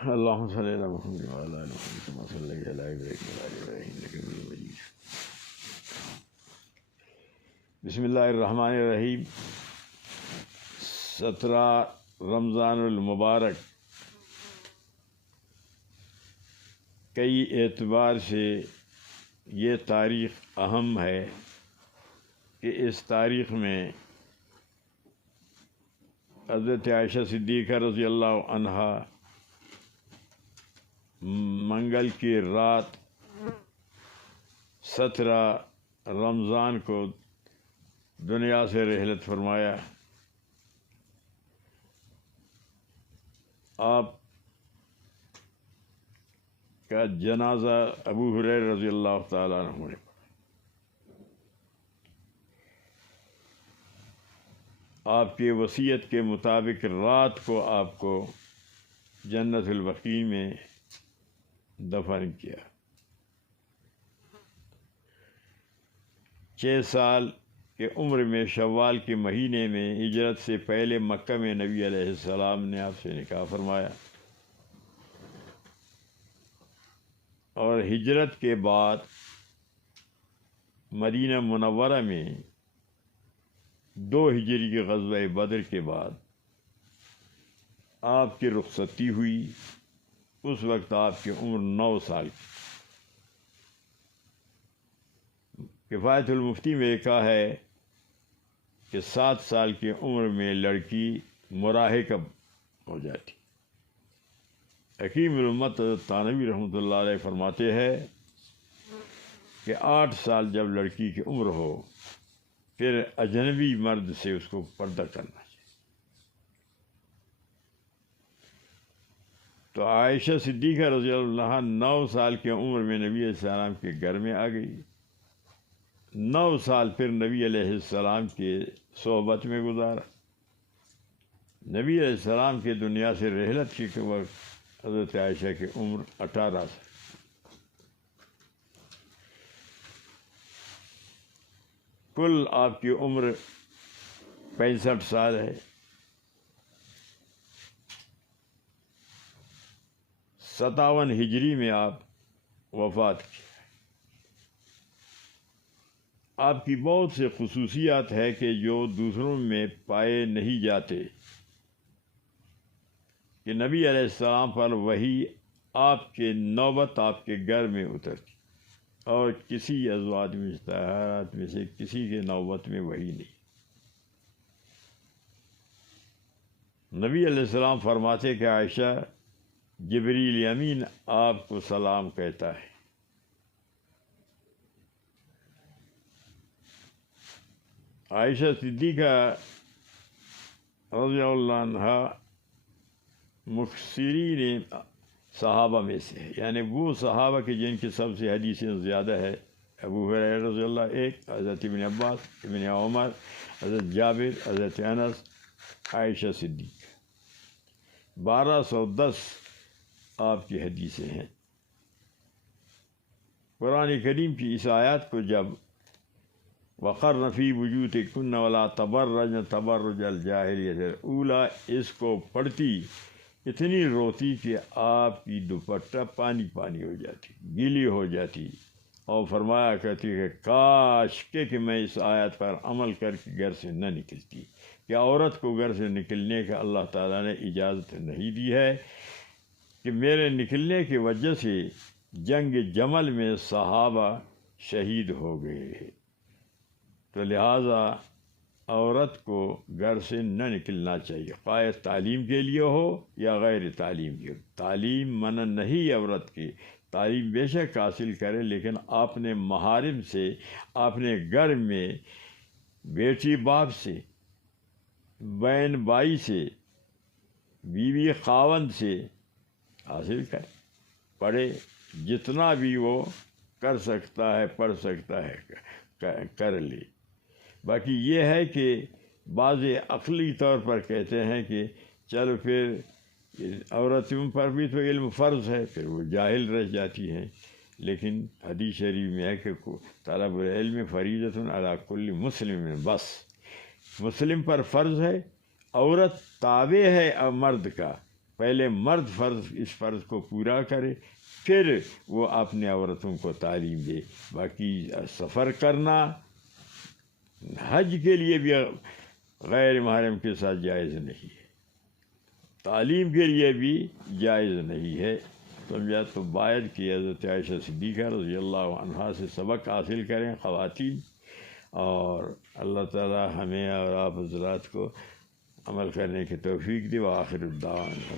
اللهم صل على محمد وعلى آل محمد كما صليت على إبراهيم وعلى آل إبراهيم إنك حميد مجيد. بسم اللہ الرحمن الرحیم. 17 رمضان المبارک کئی اعتبار سے یہ تاریخ اہم ہے کہ اس تاریخ میں حضرت عائشہ صدیقہ رضی اللہ عنہا منگل کی رات 17 رمضان کو دنیا سے رحلت فرمایا. آپ کا جنازہ ابو ہریرہ رضی اللہ تعالیٰ عنہ نے آپ کی وصیت کے مطابق رات کو آپ کو جنت البقیع میں دفن کیا. 6 سال کہ عمر میں شوال کے مہینے میں ہجرت سے پہلے مکہ میں نبی علیہ السلام نے آپ سے نکاح فرمایا، اور ہجرت کے بعد مدینہ منورہ میں 2 ہجری کے غزوہ بدر کے بعد آپ کی رخصتی ہوئی. اس وقت آپ کی عمر 9 سال کی. کفایت المفتی میں لکھا ہے کہ 7 سال کی عمر میں لڑکی مراہقہ ہو جاتی. حکیم الامت تھانوی رحمۃ اللہ علیہ فرماتے ہیں کہ 8 سال جب لڑکی کی عمر ہو پھر اجنبی مرد سے اس کو پردہ کرنا چاہیے. تو عائشہ صدیقہ رضی اللہ عنہا 9 سال کی عمر میں نبی علیہ السلام کے گھر میں آ گئی. 9 سال پھر نبی علیہ السلام کے صحبت میں گزارا. نبی علیہ السلام کے دنیا سے رحلت کی وقت حضرت عائشہ کی عمر 18 سال. کل آپ کی عمر 65 سال ہے. 57 ہجری میں آپ وفات کی. آپ کی بہت سے خصوصیات ہے کہ جو دوسروں میں پائے نہیں جاتے کہ نبی علیہ السلام پر وحی آپ کے نوبت آپ کے گھر میں اترتی، اور کسی ازواج مطہرات میں سے کسی کے نوبت میں وحی نہیں. نبی علیہ السلام فرماتے کہ عائشہ جبریل امین آپ کو سلام کہتا ہے. عائشہ صدیقہ رضی اللہ عنہا مکثرین صحابہ میں سے ہے، یعنی وہ صحابہ کے جن کی سب سے حدیثیں زیادہ ہے. ابو ہریرہ رضی اللہ ایک، حضرت ابن عباس، ابن عمر، حضرت جابر، حضرت انس، عائشہ صدیقہ. 1210 آپ کی حدیثیں ہیں. قرآن کریم کی اس آیات کو جب وَقَرْنَ فِي بُيُوتِكُنَّ وَلَا تَبَرَّجْنَ تَبَرُّجَ الْجَاهِلِيَّةِ الْأُولَىٰ اس کو پڑھتی اتنی روتی کہ آپ کی دوپٹہ پانی پانی ہو جاتی، گیلی ہو جاتی، اور فرمایا کرتی کہ کاش کہ میں اس آیت پر عمل کر کے گھر سے نہ نکلتی. کہ عورت کو گھر سے نکلنے کا اللہ تعالیٰ نے اجازت نہیں دی ہے، کہ میرے نکلنے کی وجہ سے جنگ جمل میں صحابہ شہید ہو گئے، تو لہٰذا عورت کو گھر سے نہ نکلنا چاہیے، خواہ تعلیم کے لیے ہو یا غیر تعلیم کے. تعلیم منع نہیں عورت کی، تعلیم بے شک حاصل کرے، لیکن اپنے محارم سے، اپنے گھر میں بیٹی باپ سے، بہن بھائی سے، بیوی خاوند سے حاصل کرے، پڑھے، جتنا بھی وہ کر سکتا ہے پڑھ سکتا ہے کر لے. باقی یہ ہے کہ بعض عقلی طور پر کہتے ہیں کہ چلو پھر عورتوں پر بھی تو علم فرض ہے، پھر وہ جاہل رہ جاتی ہیں. لیکن حدیث شریف میں ہے کہ طلب العلم فریضۃ علی کل مسلم، بس مسلم پر فرض ہے. عورت تابع ہے مرد کا، پہلے مرد اس فرض کو پورا کرے، پھر وہ اپنے عورتوں کو تعلیم دے۔ باقی سفر کرنا حج کے لیے بھی غیر محرم کے ساتھ جائز نہیں ہے، تعلیم کے لیے بھی جائز نہیں ہے۔ سمجھا؟ تو باید کہ حضرت عائشہ صدیقہ رضی اللہ عنہا سے سبق حاصل کریں خواتین، اور اللہ تعالی ہمیں اور آپ حضرات کو عمل کرنے کی توفیق دے۔ وآخر الدعوانا